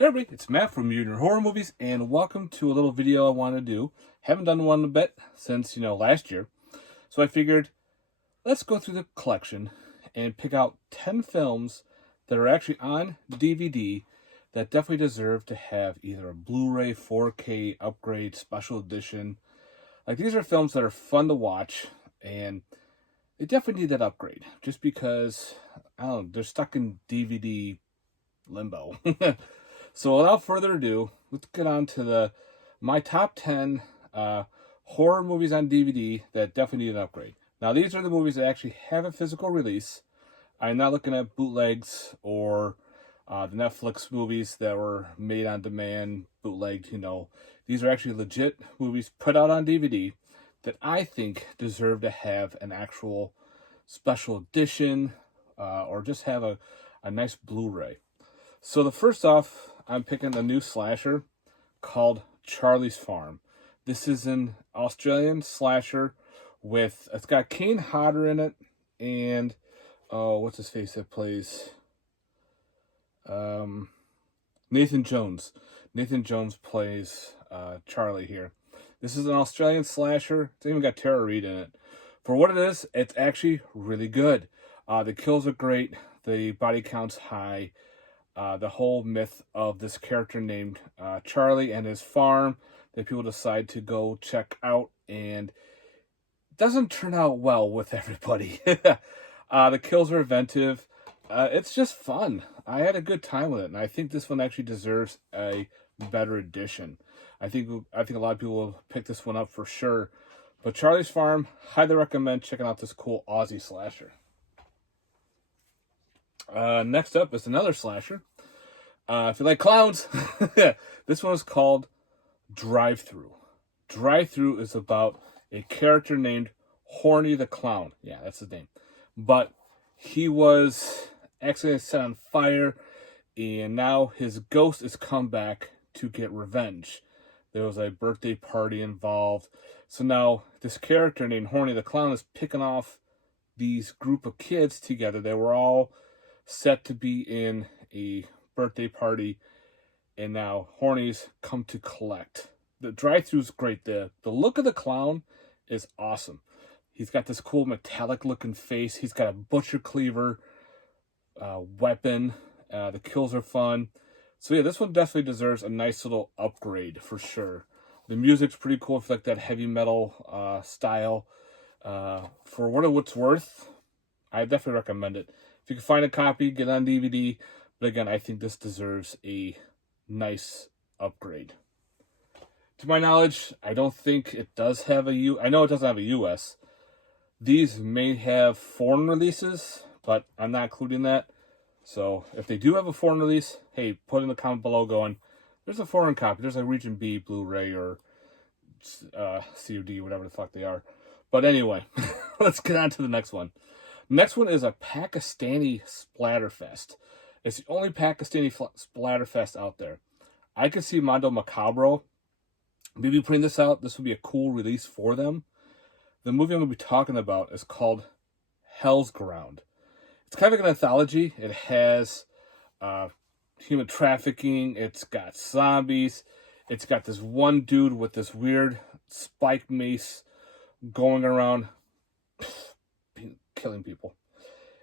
Hey everybody, it's Matt from Your Horror Movies, and welcome to a little video I want to do. Haven't done one in a bit since, last year. So I figured, let's go through the collection and pick out 10 films that are actually on DVD that definitely deserve to have either a Blu-ray, 4K, upgrade, special edition. Like, these are films that are fun to watch, and they definitely need that upgrade. Just because, I don't know, they're stuck in DVD limbo. So without further ado, let's get on to my top 10 horror movies on DVD that definitely need an upgrade. Now, these are the movies that actually have a physical release. I'm not looking at bootlegs or the Netflix movies that were made on demand, bootlegged. These are actually legit movies put out on DVD that I think deserve to have an actual special edition or just have a nice Blu-ray. So the first off, I'm picking a new slasher called Charlie's Farm. This is an Australian slasher it's got Kane Hodder in it, and what's his face that plays Nathan Jones. Nathan Jones plays Charlie here. This is an Australian slasher. It's even got Tara Reid in it. For what it is, it's actually really good. The kills are great. The body count's high. The whole myth of this character named Charlie and his farm that people decide to go check out, and doesn't turn out well with everybody. The kills are inventive. It's just fun. I had a good time with it, and I think this one actually deserves a better edition. I think a lot of people will pick this one up for sure. But Charlie's Farm, highly recommend checking out this cool Aussie slasher. Next up is another slasher. If you like clowns, this one is called Drive-thru. Drive-thru is about a character named Horny the Clown. Yeah, that's his name. But he was accidentally set on fire, and now his ghost is come back to get revenge. There was a birthday party involved. So now this character named Horny the Clown is picking off these group of kids together. They were all set to be in a birthday party, and now Horny's come to collect. The drive-thru's great. The look of the clown is awesome. He's got this cool metallic looking face. He's got a butcher cleaver weapon. The kills are fun. So yeah, this one definitely deserves a nice little upgrade for sure. The music's pretty cool. If you like that heavy metal style. For what it's worth, I definitely recommend it. If you can find a copy, get it on DVD. But again, I think this deserves a nice upgrade. To my knowledge, I don't think it does have I know it doesn't have a US. These may have foreign releases, but I'm not including that. So if they do have a foreign release, hey, put in the comment below going, there's a foreign copy. There's a Region B Blu-ray or COD, whatever the fuck they are. But anyway, let's get on to the next one. Next one is a Pakistani splatterfest. It's the only Pakistani splatterfest out there. I could see Mondo Macabro maybe putting this out. This would be a cool release for them. The movie I'm going to be talking about is called Hell's Ground. It's kind of like an anthology. It has human trafficking. It's got zombies. It's got this one dude with this weird spike mace going around killing people.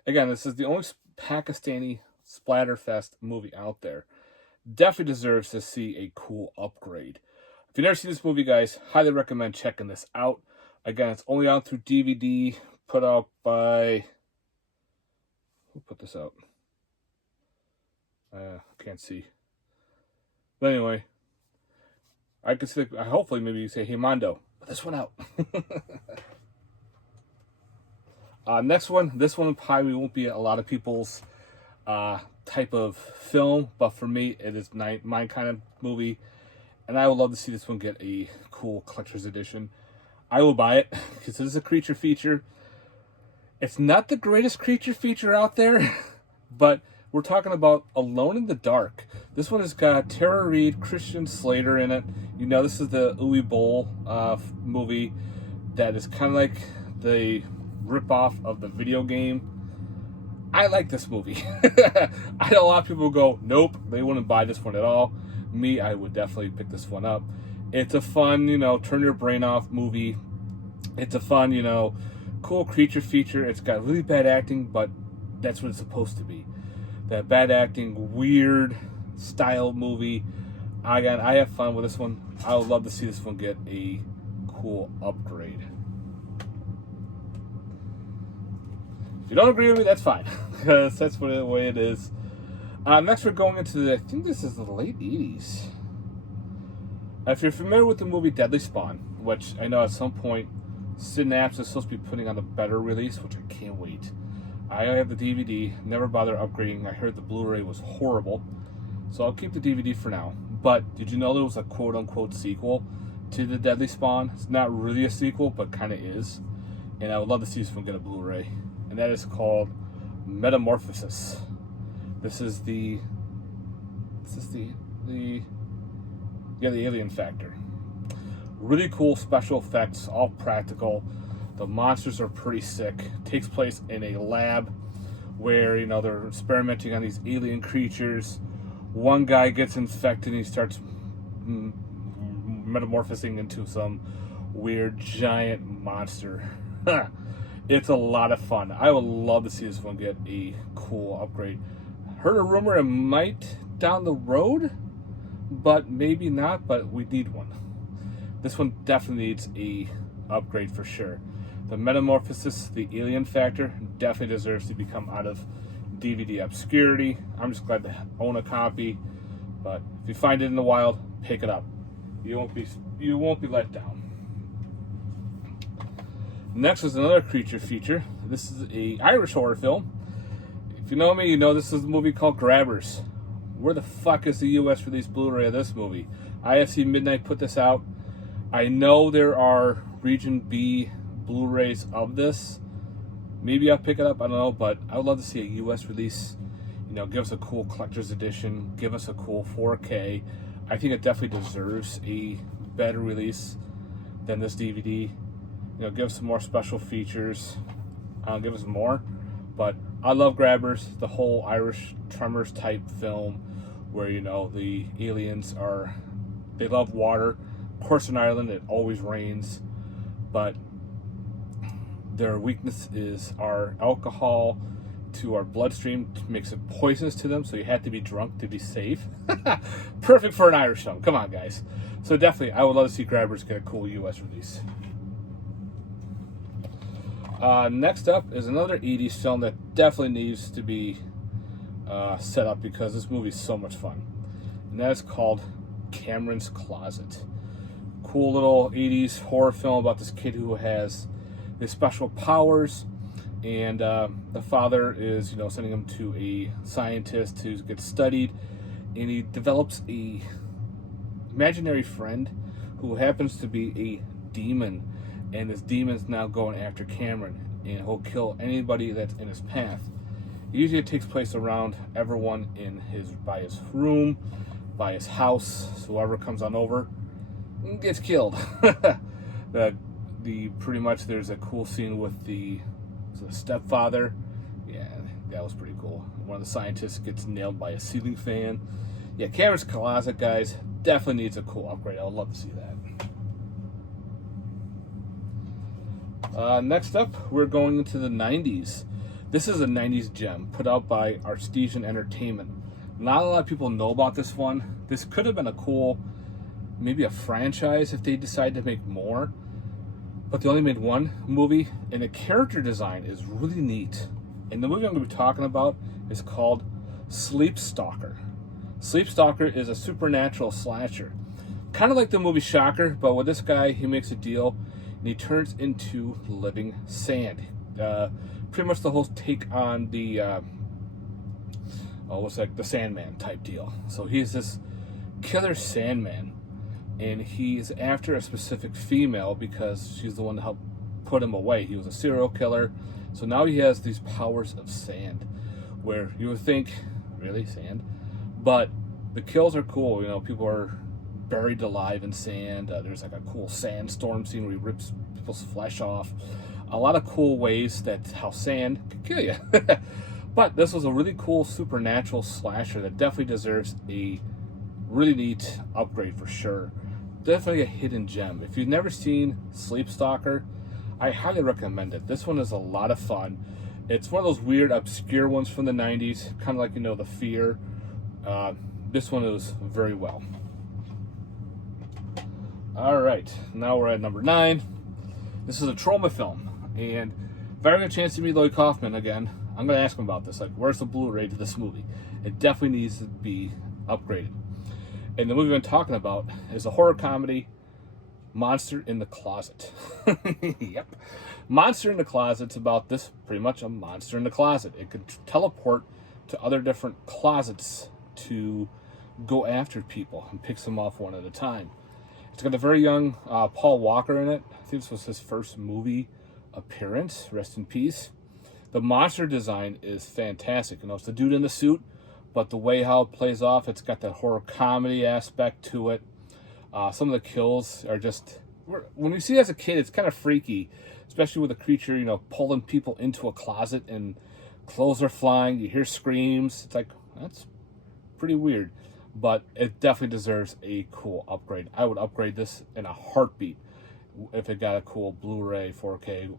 Again, this is the only Pakistani splatterfest movie out there. Definitely deserves to see a cool upgrade. If you've never seen this movie, guys, highly recommend checking this out. Again, it's only out through DVD, put out by... Who put this out? Can't see. But anyway, I could say, hopefully maybe you say, hey, Mondo, put this one out. Next one, this one probably won't be a lot of people's type of film, but for me, it is my kind of movie, and I would love to see this one get a cool collector's edition. I will buy it, because it is a creature feature. It's not the greatest creature feature out there, but we're talking about Alone in the Dark. This one has got Tara Reid, Christian Slater in it. This is the Uwe Boll movie that is kind of like the rip-off of the video game. I like this movie. I know a lot of people go, nope, they wouldn't buy this one at all. Me, I would definitely pick this one up. It's a fun, turn your brain off movie. It's a fun, cool creature feature. It's got really bad acting, but that's what it's supposed to be. That bad acting, weird style movie. Again, I have fun with this one. I would love to see this one get a cool upgrade. If you don't agree with me, that's fine, because that's the way it is. Next, we're going into I think this is the late 80s. If you're familiar with the movie Deadly Spawn, which I know at some point Synapse is supposed to be putting on a better release, which I can't wait. I have the DVD, never bothered upgrading. I heard the Blu-ray was horrible, so I'll keep the DVD for now. But did you know there was a quote-unquote sequel to the Deadly Spawn? It's not really a sequel, but kind of is. And I would love to see this one get a Blu-ray. And that is called Metamorphosis. This is the alien factor. Really cool special effects, all practical. The monsters are pretty sick. It takes place in a lab where, they're experimenting on these alien creatures. One guy gets infected and he starts metamorphosing into some weird giant monster. It's a lot of fun. I would love to see this one get a cool upgrade. Heard a rumor it might down the road, but maybe not, but we need one. This one definitely needs a upgrade for sure. The Metamorphosis, the alien factor, definitely deserves to become out of DVD obscurity. I'm just glad to own a copy, but if you find it in the wild, pick it up. You won't be let down. Next is another creature feature. This is a Irish horror film. If you know me, you know this is a movie called Grabbers. Where the fuck is the US release Blu-ray of this movie? IFC Midnight put this out. I know there are Region B Blu-rays of this. Maybe I'll pick it up, I don't know, but I would love to see a US release. Give us a cool collector's edition, give us a cool 4K. I think it definitely deserves a better release than this DVD. Give us some more special features. Give us more. But I love Grabbers, the whole Irish Tremors type film where, the aliens they love water. Of course, in Ireland, it always rains. But their weakness is our alcohol to our bloodstream makes it poisonous to them, so you have to be drunk to be safe. Perfect for an Irish film. Come on, guys. So definitely, I would love to see Grabbers get a cool US release. Next up is another 80s film that definitely needs to be set up because this movie is so much fun. And that is called Cameron's Closet. Cool little 80s horror film about this kid who has his special powers, and the father is, sending him to a scientist who gets studied, and he develops a imaginary friend who happens to be a demon, and this demon's now going after Cameron, and he'll kill anybody that's in his path. Usually it takes place around everyone by his room, by his house, so whoever comes on over gets killed. Pretty much there's a cool scene with the stepfather. Yeah, that was pretty cool. One of the scientists gets nailed by a ceiling fan. Yeah, Cameron's Closet, guys, definitely needs a cool upgrade. I would love to see that. Next up, we're going into the 90s. This is a 90s gem put out by Artesian Entertainment. Not a lot of people know about this one. This could have been a cool, maybe a franchise if they decide to make more. But they only made one movie, and the character design is really neat. And the movie I'm going to be talking about is called Sleepstalker. Sleepstalker is a supernatural slasher. Kind of like the movie Shocker, but with this guy, he makes a deal, and he turns into living sand. Pretty much the whole take on the the Sandman type deal. So he's this killer Sandman, and he's after a specific female because she's the one to help put him away. He was a serial killer, so now he has these powers of sand, where you would think, really, sand? But the kills are cool. People are buried alive in sand. There's like a cool sandstorm scene where he rips people's flesh off. A lot of cool ways that how sand can kill you. But this was a really cool supernatural slasher that definitely deserves a really neat upgrade for sure. Definitely a hidden gem. If you've never seen Sleepstalker, I highly recommend it. This one is a lot of fun. It's one of those weird, obscure ones from the 90s, kind of like, The Fear. This one is very well. All right, now we're at number 9. This is a Troma film, and if I ever get a chance to meet Lloyd Kaufman again, I'm going to ask him about this. Like, where's the Blu-ray to this movie? It definitely needs to be upgraded. And the movie I'm talking about is a horror comedy, Monster in the Closet. Yep. Monster in the Closet's about this, pretty much a monster in the closet. It could teleport to other different closets to go after people and picks them off one at a time. It's got a very young Paul Walker in it. I think this was his first movie appearance. Rest in peace. The monster design is fantastic. It's the dude in the suit, but the way how it plays off, it's got that horror comedy aspect to it. Some of the kills are just, when you see it as a kid, it's kind of freaky, especially with a creature, pulling people into a closet and clothes are flying. You hear screams. It's like, that's pretty weird, but it definitely deserves a cool upgrade. I would upgrade this in a heartbeat if it got a cool Blu-ray, 4K,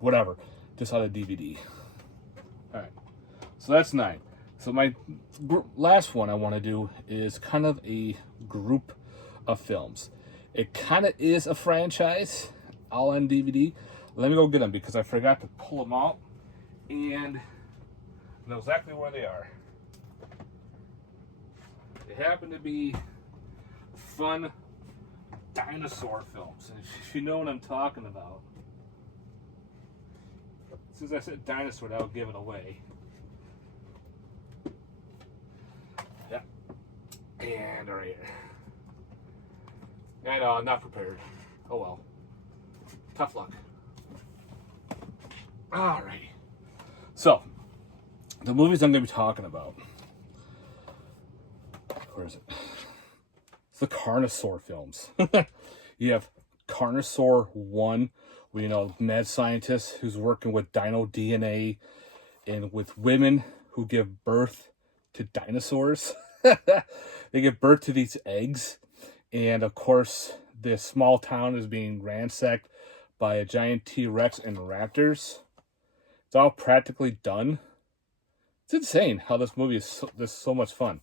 whatever, just out of DVD. All right, so that's 9. So my last one I want to do is kind of a group of films. It kind of is a franchise, all on DVD. Let me go get them because I forgot to pull them out and know exactly where they are. They happen to be fun dinosaur films. And if you know what I'm talking about, as soon as I said dinosaur, that would give it away. Yeah. And right here. I know, I'm not prepared. Oh well. Tough luck. Alrighty. So, the movies I'm going to be talking about. Where is it? It's the Carnosaur films. You have Carnosaur 1, where, mad scientist who's working with dino DNA and with women who give birth to dinosaurs. They give birth to these eggs. And, of course, this small town is being ransacked by a giant T-Rex and raptors. It's all practically done. It's insane how this movie is so much fun.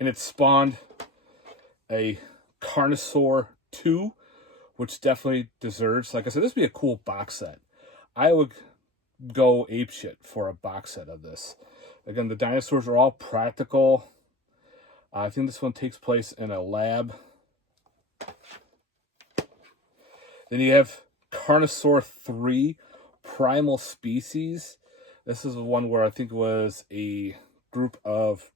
And it spawned a Carnosaur 2, which definitely deserves, like I said, this would be a cool box set. I would go apeshit for a box set of this. Again, the dinosaurs are all practical. I think this one takes place in a lab. Then you have Carnosaur 3, Primal Species. This is the one where I think it was a group of,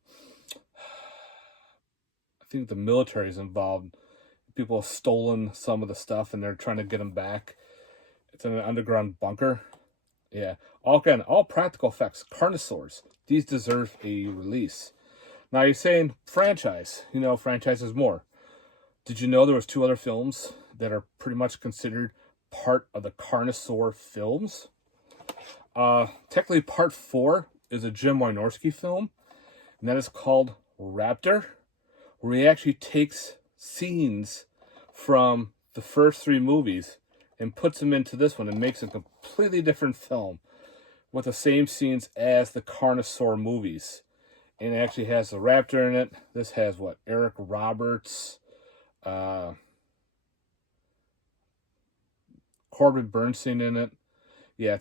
I think the military is involved. People have stolen some of the stuff and they're trying to get them back. It's in an underground bunker. Yeah, all practical effects. Carnosaurs. These deserve a release. Now you're saying franchise. Franchise is more. Did you know there was 2 other films that are pretty much considered part of the Carnosaur films? Technically, part 4 is a Jim Wynorski film, and that is called Raptor, where he actually takes scenes from the first 3 movies and puts them into this one and makes a completely different film with the same scenes as the Carnosaur movies. And it actually has the raptor in it. This has Eric Roberts, Corbin Bernstein in it. Yeah,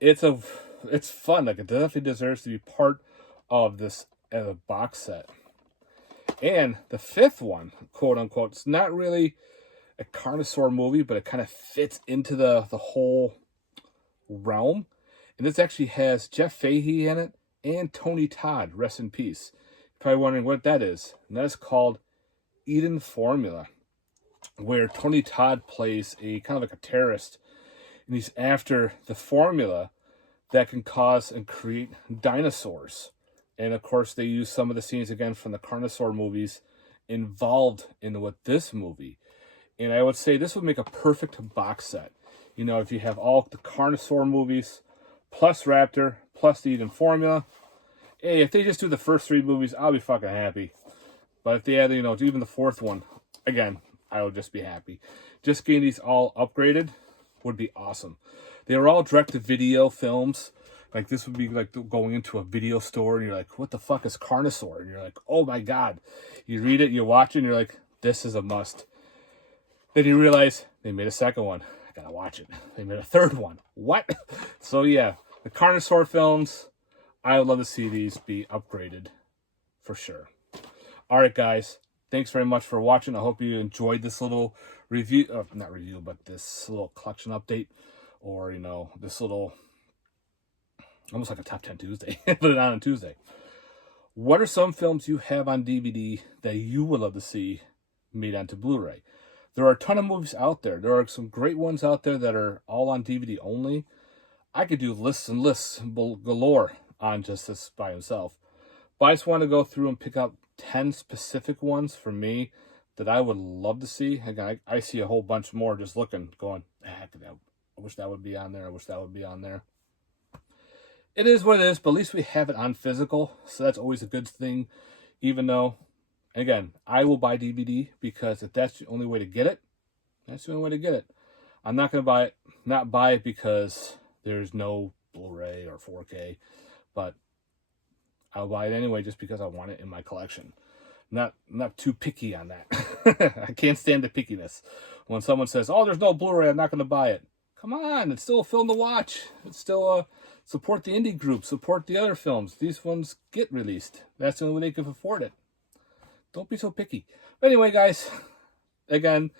it's fun. Like, it definitely deserves to be part of this as a box set. And the 5th one, quote unquote, it's not really a Carnosaur movie, but it kind of fits into the whole realm. And this actually has Jeff Fahey in it and Tony Todd, rest in peace. You're probably wondering what that is. And that is called Eden Formula, where Tony Todd plays a kind of like a terrorist, and he's after the formula that can cause and create dinosaurs. And of course, they use some of the scenes again from the Carnosaur movies involved in with this movie. And I would say this would make a perfect box set. If you have all the Carnosaur movies plus Raptor plus the Eden Formula, Hey, if they just do the first 3 movies, I'll be fucking happy. But if they add, you know, even the 4th one, again, I would just be happy. Just getting these all upgraded would be awesome. They were all direct-to-video films. Like, this would be like going into a video store, and you're like, what the fuck is Carnosaur? And you're like, oh my god. You read it, you watch it, and you're like, this is a must. Then you realize they made a 2nd one. I gotta watch it. They made a 3rd one. What? So yeah, the Carnosaur films, I would love to see these be upgraded for sure. Alright guys, thanks very much for watching. I hope you enjoyed this little review, not review, but this little collection update, or, you know, this little, almost like a Top 10 Tuesday, put it on Tuesday. What are some films you have on DVD that you would love to see made onto Blu-ray? There are a ton of movies out there. There are some great ones out there that are all on DVD only. I could do lists and lists galore on just this by himself. But I just want to go through and pick out 10 specific ones for me that I would love to see. Again, I see a whole bunch more just looking, going, I wish that would be on there. I wish that would be on there. It is what it is, but at least we have it on physical. So that's always a good thing. Even though, again, I will buy DVD because if that's the only way to get it, that's the only way to get it. I'm not going to not buy it because there's no Blu-ray or 4K, but I'll buy it anyway just because I want it in my collection. Not too picky on that. I can't stand the pickiness. When someone says, oh, there's no Blu-ray, I'm not going to buy it. Come on, it's still a film to watch. It's still support the indie group, support the other films. These ones get released. That's the only way they can afford it. Don't be so picky. But anyway, guys, again,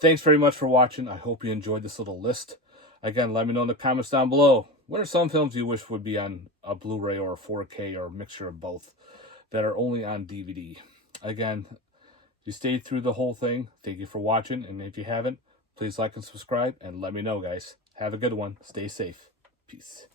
thanks very much for watching. I hope you enjoyed this little list. Again, let me know in the comments down below. What are some films you wish would be on a Blu-ray or a 4K or a mixture of both that are only on DVD? Again, if you stayed through the whole thing, thank you for watching. And if you haven't, please like and subscribe and let me know, guys. Have a good one. Stay safe. Peace.